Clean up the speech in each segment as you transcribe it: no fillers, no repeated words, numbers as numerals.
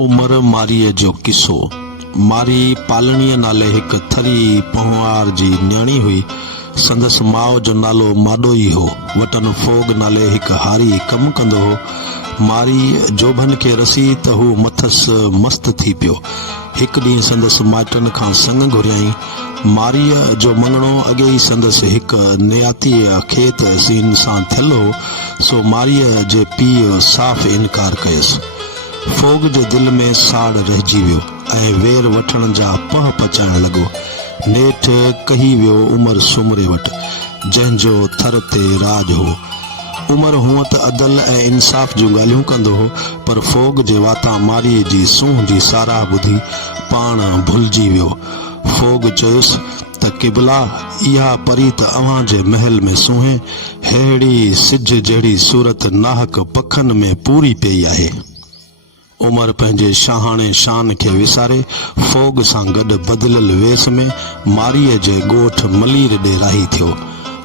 उमर मारीअ जो किस्सो। मारी पालणीअ नाले हिक थरी पहुवार जी न्याणी हुई। संदसि माउ जो नालो माडोई हो। वटन फोग नाले हिक हारी कमु कंदो हो। मारी जोभन खे रसी त हू मथसि मस्त थी पियो। हिकु ॾींहुं संदसि माइटनि खां संग घुरियाई। मारीअ जो मङणो अॻे ई संदसि हिक नियातीअ खेत सीन सां थियल हो, सो मारीअ जे पीउ साफ़ इनकार कयसि। फोग जे दिल में साड़ रहिजी वियो ऐं वेर वठण जा पह पचाइण लॻो। नेठ कही वियो उमर सुमरे वटि, जंहिंजो थर ते राज हो। उमर हूअं त अदल ऐं इंसाफ़ जूं ॻाल्हियूं कंदो हो, पर फोग जे वाता मारीअ जी सूंह जी साराह ॿुधी पाण भुलिजी वियो। फोग चयुसि त किबला, इहा परी त अव्हां जे महल में सूंहे, हेड़ी सिज जहिड़ी सूरत नाहक पखनि में पूरी पई आहे। उमर पंहिंजे शाहाणे शान खे विसारे फोग सां गॾु बदिलियल वेस में मारीअ जे ॻोठ मलीर ॾे राही थियो।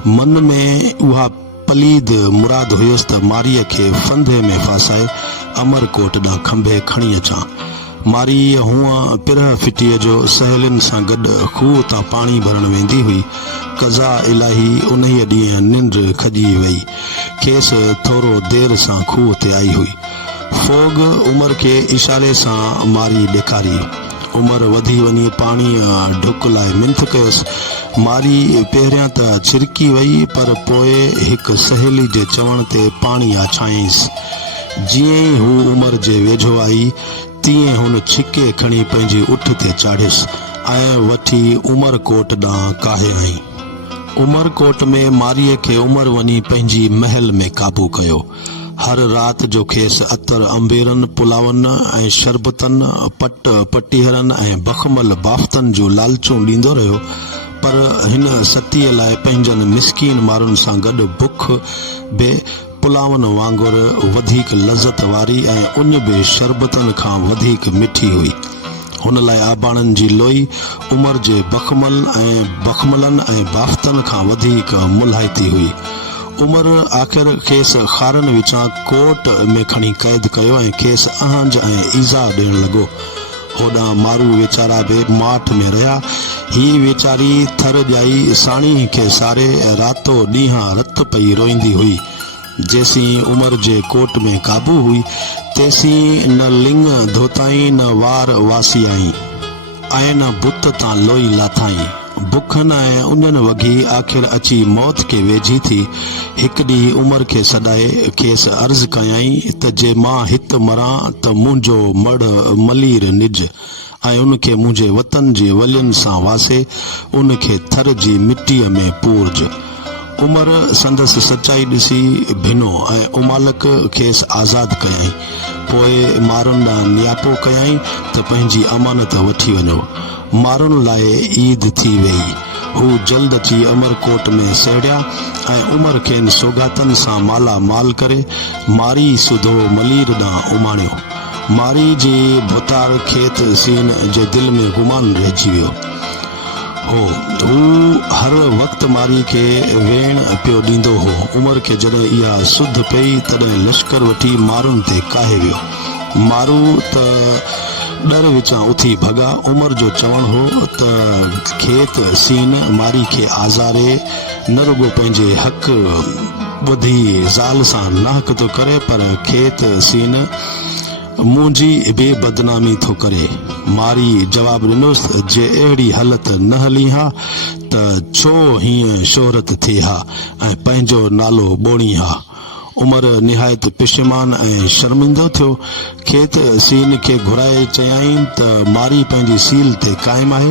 मन में उहा पलीद मुराद हुयसि त मारीअ खे फंदे में फासाए अमरकोट ॾांहुं खंभे खणी अचां। मारीअ हूअं पिरह फिटीअ जो सहेलियुनि सां गॾु खूह तां पाणी भरण वेंदी हुई। कज़ा इलाही उन्हीअ ॾींहुं निंड खॼी वई खेसि थोरो देर सां खूह ते आई हुई। फोग उमर खे इशारे सां मारी ॾेखारी। उमर वधी वञी पाणीअ ढुक लाइ मिंथ कयसि। मारी पहिरियां त छिरकी वई, पर पोइ हिकु सहेली जे चवण ते पाणी आछायईंसि। जीअं ई हू उमर जे वेझो आई, तीअं हुन छिके खणी पंहिंजी उठ ते चाढ़ियसि ऐं वठी उमरकोट ॾांहुं काहे आई। उमरकोट में मारीअ खे उमर वञी पंहिंजी महल में काबू कयो। हर राति जो खेसि अतर अंबेरनि, पुलावनि ऐं शरबतनि, पट पटीहरनि ऐं बखमल बाफ़तनि जूं लालचूं ॾींदो रहियो, पर हिन सतीअ लाइ पंहिंजनि मिसकीन माण्हुनि सां गॾु बुख बि पुलावनि वांगुरु वधीक लज़त वारी ऐं उन बि शरबतनि खां वधीक मिठी हुई। हुन लाइ आबाणनि जी लोई उमर जे बखमलनि ऐं बाफ़तनि खां वधीक मुल्हाइती हुई। उमर आख़िर खेसि खारनि विचां कोट में खणी क़ैद कयो ऐं खेसि अहंज ऐं ईज़ा ॾियण लॻो। होॾां मारू वीचारा बि माठ में रहिया। ही वीचारी थर ॼाई साणी खे सारे रातो ॾींहं रत पई रोईंदी हुई। जेसीं उमर जे कोट में काबू हुई, तेसीं न लिंग धोताई, न वार वासियाई ऐं न बुत तां लोई लाथाई। बुखनि ऐं उञनि वगी आख़िर अची मौत खे वेझी थी। हिकु ॾींहुं उमर खे सॾाए खेसि अर्ज़ु कयाई त जे मां हिते मरां त मुंहिंजो मड़ मलीर निज ऐं उनखे मुंहिंजे वतन जे वलियुनि सां वासे, उनखे थर जी मिटीअ में पूरज। उमर संदसि सचाई ॾिसी भिनो ऐं उमालक खेसि आज़ादु कयाई। पोइ मारुनि ॾांहुं नियापो कयाई त पंहिंजी अमानत वठी वञो। मारुनि लाइ ईद थी वई। हू जल्द अची अमरकोट में सहिड़िया ऐं उमर खेनि सौगातनि सां माला माल करे मारी सुधो मलीर ॾांहुं उमाणियो। मारी जी भुतार खेत सीन जे दिल में गुमान रहिजी वियो हो। हू हर वक़्तु मारी खे वेण पियो ॾींदो हो। उमर खे जॾहिं इहा सुध पई, तॾहिं लश्कर वठी मारुनि ते काहे वियो। मारू त डर विचां उथी भॻा। उमर जो चवणु हो त खेत सीन मारी खे आज़ारे न रुगो पंहिंजे हक़ ॿुधी ज़ाल सां नाहक थो करे, पर खेत सीन मुंहिंजी बि बदनामी थो करे। मारी जवाबु ॾिनोसि, जे अहिड़ी हालत न हली हा त छो हीअं शोहरत थी हा ऐं पंहिंजो नालो ॿोड़ी हा। उमर निहायत पिशमान ऐं शर्मिंदो थियो। खेत सीन खे घुराए चयाई त मारी पंहिंजी सील ते क़ाइमु आहे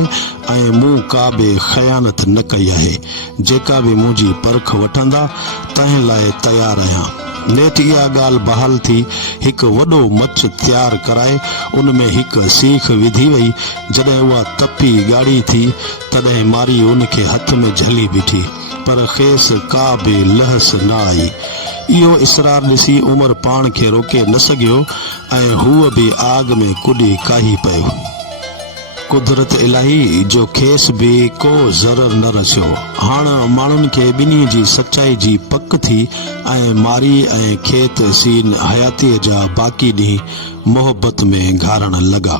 ऐं मूं का बि ख़यानत न कई आहे। जेका बि मुंहिंजी परख वठंदा, तंहिं लाइ तयारु आहियां। नेठि इहा ॻाल्हि बहाल थी। हिकु वॾो मच तयारु कराए उन में हिकु सीख विधी वई। जॾहिं उहा तपी ॻाढ़ी थी, तॾहिं मारी उनखे हथ में झली बीठी, पर खेसि का बि लहस न आई। इहो इसरार ॾिसी उमर पाण खे रोके न सघियो ऐं हूअ बि आग में कुॾी काही पियो। कुदरत इलाही जो खेस भी को ज़रर न रसियो। हाण माण्हुनि खे ॿिन्ही जी सचाई जी पक थी ऐं मारी ऐं खेत सीन हयातीअ जा बाक़ी ॾींहं मोहबत में घारण लॻा।